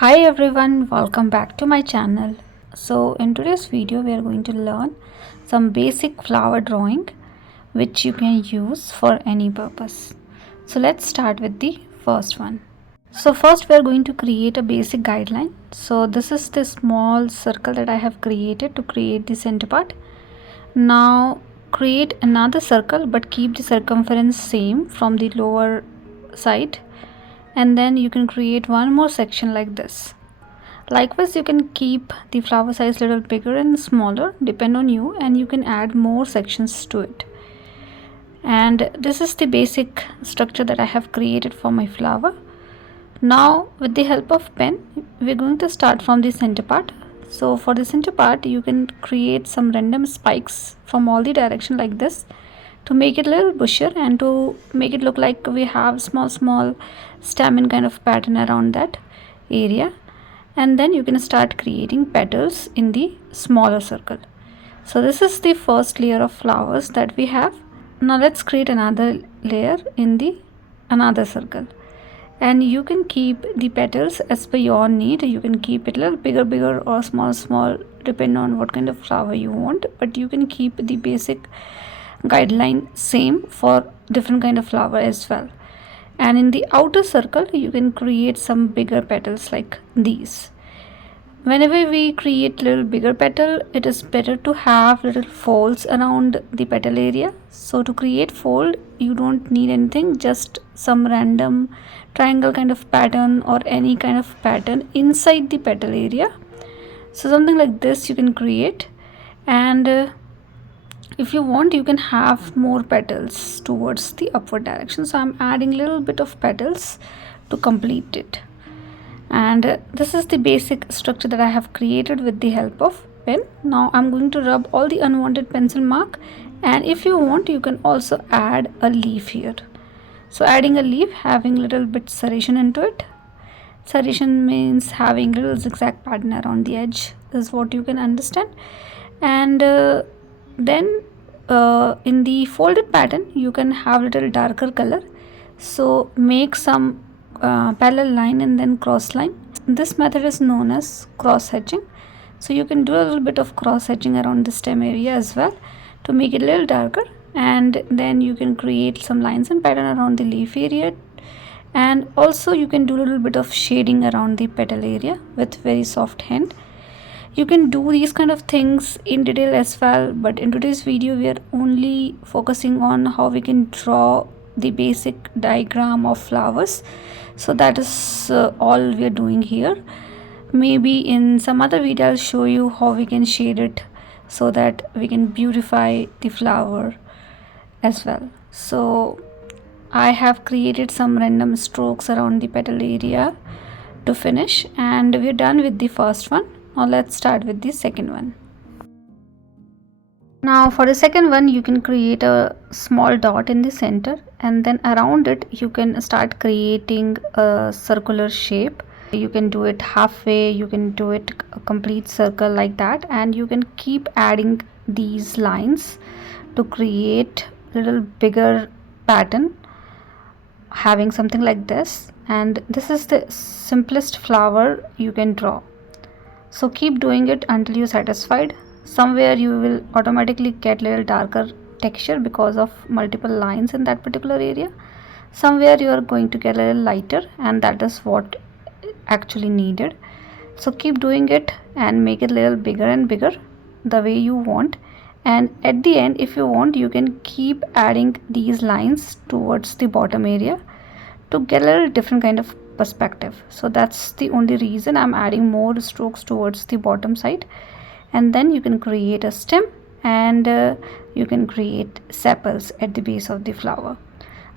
Hi everyone, welcome back to my channel. So in today's video we are going to learn some basic flower drawing which you can use for any purpose. So let's start with the first one. So first we are going to create a basic guideline. So this is the small circle that I have created to create the center part. Now create another circle but keep the circumference same from the lower side, and then you can create one more section like this. Likewise, you can keep the flower size little bigger and smaller, depend on you, and you can add more sections to it. And this is the basic structure that I have created for my flower. Now with the help of pen, we're going to start from the center part. So for the center part, you can create some random spikes from all the direction like this to make it a little bushier and to make it look like we have small stamen kind of pattern around that area. And then you can start creating petals in the smaller circle. So this is the first layer of flowers that we have. Now let's create another layer in the another circle, and you can keep the petals as per your need. You can keep it a little bigger or small depending on what kind of flower you want, but you can keep the basic guideline same for different kind of flower as well. And in the outer circle you can create some bigger petals like these. Whenever we create little bigger petal, it is better to have little folds around the petal area. So to create fold, you don't need anything, just some random triangle kind of pattern or any kind of pattern inside the petal area. So something like this you can create, and if you want you can have more petals towards the upward direction. So I'm adding a little bit of petals to complete it. And this is the basic structure that I have created with the help of pen. Now I'm going to rub all the unwanted pencil mark, and if you want you can also add a leaf here. So adding a leaf, having little bit serration into it. Serration means having little zigzag pattern around the edge is what you can understand. And then in the folded pattern you can have little darker color. So make some parallel line and then cross line. This method is known as cross hatching. So you can do a little bit of cross hatching around the stem area as well to make it a little darker, and then you can create some lines and pattern around the leaf area, and also you can do a little bit of shading around the petal area with very soft hand. You can do these kind of things in detail as well, but in today's video we are only focusing on how we can draw the basic diagram of flowers. So that is all we are doing here. Maybe in some other video I'll show you how we can shade it so that we can beautify the flower as well. So I have created some random strokes around the petal area to finish, and we're done with the first one. Now let's start with the second one. Now for the second one you can create a small dot in the center, and then around it you can start creating a circular shape. You can do it halfway, you can do it a complete circle like that, and you can keep adding these lines to create a little bigger pattern having something like this. And this is the simplest flower you can draw. So keep doing it until you're satisfied. Somewhere you will automatically get little darker texture because of multiple lines in that particular area. Somewhere you are going to get a little lighter, and that is what actually needed. So keep doing it and make it a little bigger and bigger the way you want. And at the end, if you want, you can keep adding these lines towards the bottom area to get a little different kind of perspective. So that's the only reason I'm adding more strokes towards the bottom side. And then you can create a stem, and you can create sepals at the base of the flower.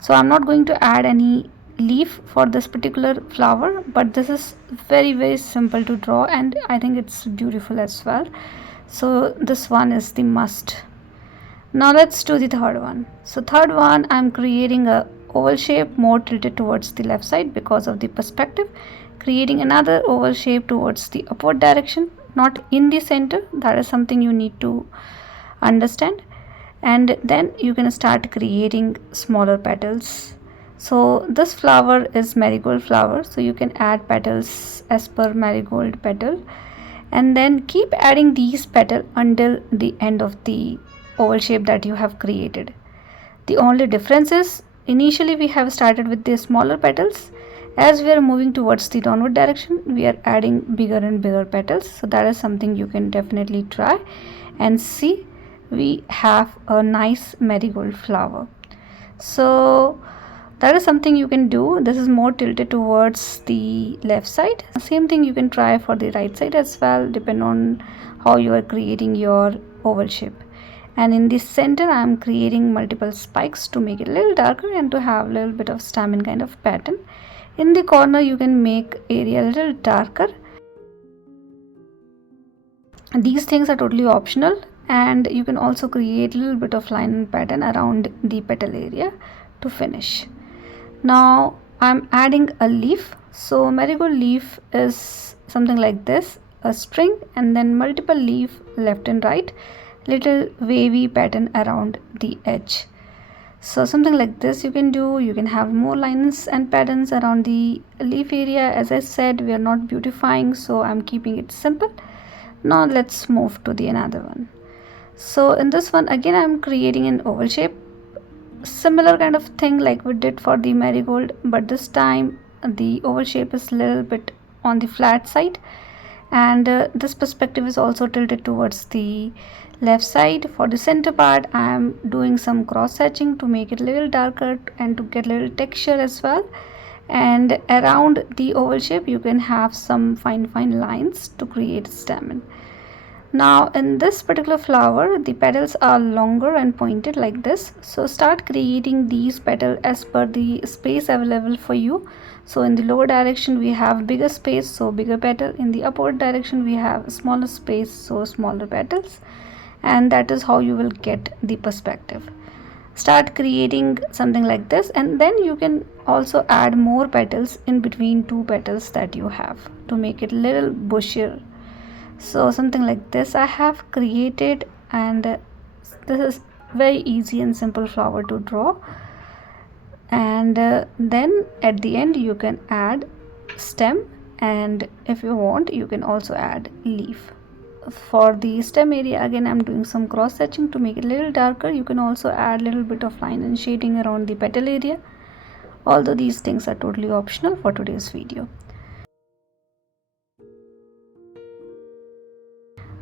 So I'm not going to add any leaf for this particular flower, but this is very simple to draw, and I think it's beautiful as well. So this one is the must. Now let's do the third one. So third one, I'm creating a oval shape more tilted towards the left side because of the perspective, creating another oval shape towards the upward direction, not in the center. That is something you need to understand. And then you can start creating smaller petals. So this flower is marigold flower, so you can add petals as per marigold petal, and then keep adding these petals until the end of the oval shape that you have created. The only difference is initially we have started with the smaller petals. As we are moving towards the downward direction, we are adding bigger and bigger petals. So that is something you can definitely try and see. We have a nice marigold flower. So that is something you can do. This is more tilted towards the left side. Same thing you can try for the right side as well, depending on how you are creating your oval shape. And in the center I am creating multiple spikes to make it a little darker and to have a little bit of stamen kind of pattern. In the corner you can make area a little darker. These things are totally optional, and you can also create a little bit of line and pattern around the petal area to finish. Now I'm adding a leaf. So marigold leaf is something like this, a string and then multiple leaf left and right, little wavy pattern around the edge. So something like this you can do. You can have more lines and patterns around the leaf area. As I said, we are not beautifying, so I'm keeping it simple. Now let's move to the another one. So in this one again I'm creating an oval shape, similar kind of thing like we did for the marigold, but this time the oval shape is a little bit on the flat side, and this perspective is also tilted towards the left side. For the center part I am doing some cross hatching to make it a little darker and to get a little texture as well, and around the oval shape you can have some fine lines to create stamen. Now in this particular flower the petals are longer and pointed like this, so start creating these petals as per the space available for you. So in the lower direction we have bigger space, so bigger petal. In the upward direction we have smaller space, so smaller petals, and that is how you will get the perspective. Start creating something like this, and then you can also add more petals in between two petals that you have to make it a little bushier. So something like this I have created, and this is very easy and simple flower to draw. And then at the end you can add stem, and if you want you can also add leaf. For the stem area again I'm doing some cross hatching to make it a little darker. You can also add a little bit of line and shading around the petal area, although these things are totally optional for today's video.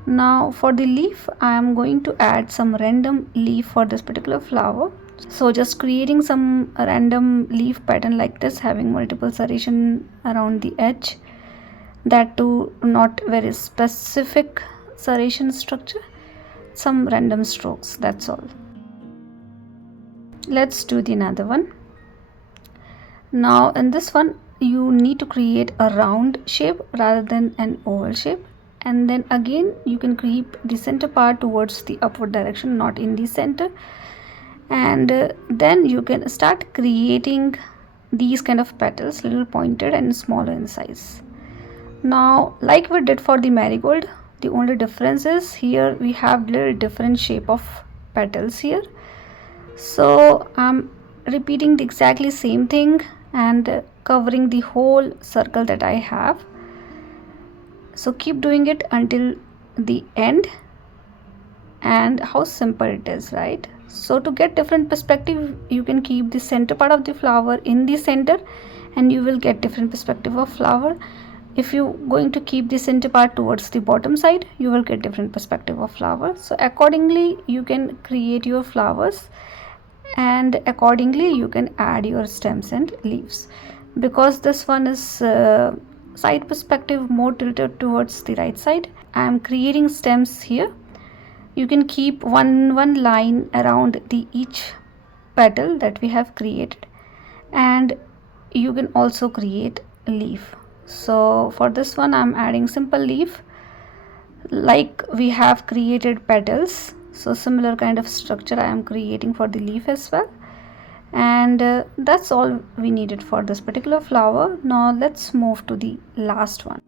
Now for the leaf I am going to add some random leaf for this particular flower. So just creating some random leaf pattern like this, having multiple serration around the edge, that too not very specific serration structure, some random strokes, that's all. Let's do the another one. Now in this one you need to create a round shape rather than an oval shape, and then again you can keep the center part towards the upward direction, not in the center, and then you can start creating these kind of petals, little pointed and smaller in size. Now like we did for the marigold, the only difference is here we have little different shape of petals here. So I'm repeating the exactly same thing and covering the whole circle that I have. So keep doing it until the end, and how simple it is, right? So to get different perspective you can keep the center part of the flower in the center and you will get different perspective of flower. If you going to keep the center part towards the bottom side you will get different perspective of flower. So accordingly you can create your flowers, and accordingly you can add your stems and leaves. Because this one is side perspective more tilted towards the right side, I am creating stems here. You can keep one line around the each petal that we have created, and you can also create a leaf. So for this one I'm adding simple leaf like we have created petals, so similar kind of structure I am creating for the leaf as well. And that's all we needed for this particular flower. Now let's move to the last one.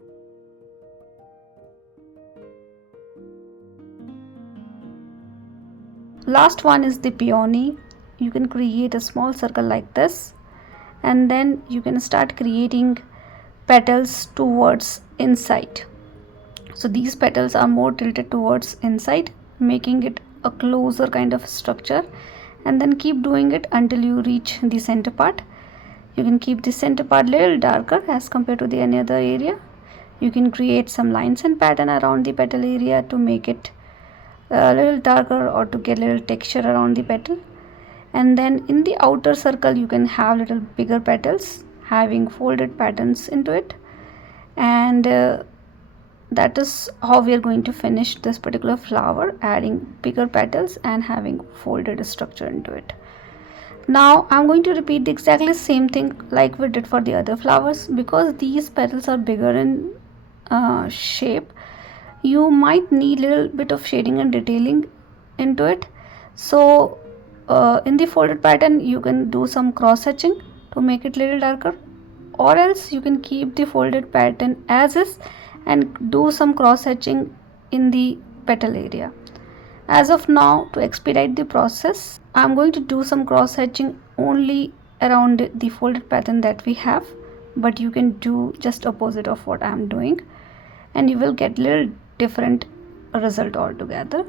Last one is the peony. You can create a small circle like this, and then you can start creating petals towards inside. So these petals are more tilted towards inside, making it a closer kind of structure, and then keep doing it until you reach the center part. You can keep the center part little darker as compared to the any other area. You can create some lines and pattern around the petal area to make it a little darker or to get little texture around the petal. And then in the outer circle you can have little bigger petals having folded patterns into it, and that is how we are going to finish this particular flower, adding bigger petals and having folded structure into it. Now I'm going to repeat the exactly same thing like we did for the other flowers. Because these petals are bigger in shape, you might need little bit of shading and detailing into it. So in the folded pattern you can do some cross hatching to make it little darker, or else you can keep the folded pattern as is and do some cross hatching in the petal area. As of now, to expedite the process, I'm going to do some cross hatching only around the folded pattern that we have, but you can do just opposite of what I'm doing and you will get little different result altogether.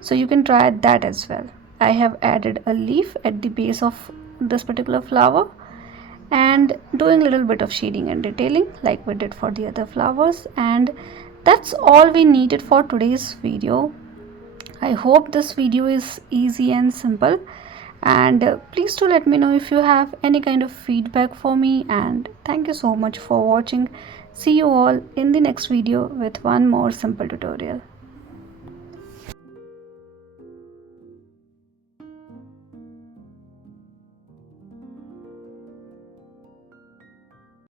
So you can try that as well. I have added a leaf at the base of this particular flower and doing a little bit of shading and detailing like we did for the other flowers, and that's all we needed for today's video. I hope this video is easy and simple, and please do let me know if you have any kind of feedback for me, and thank you so much for watching. See you all in the next video with one more simple tutorial.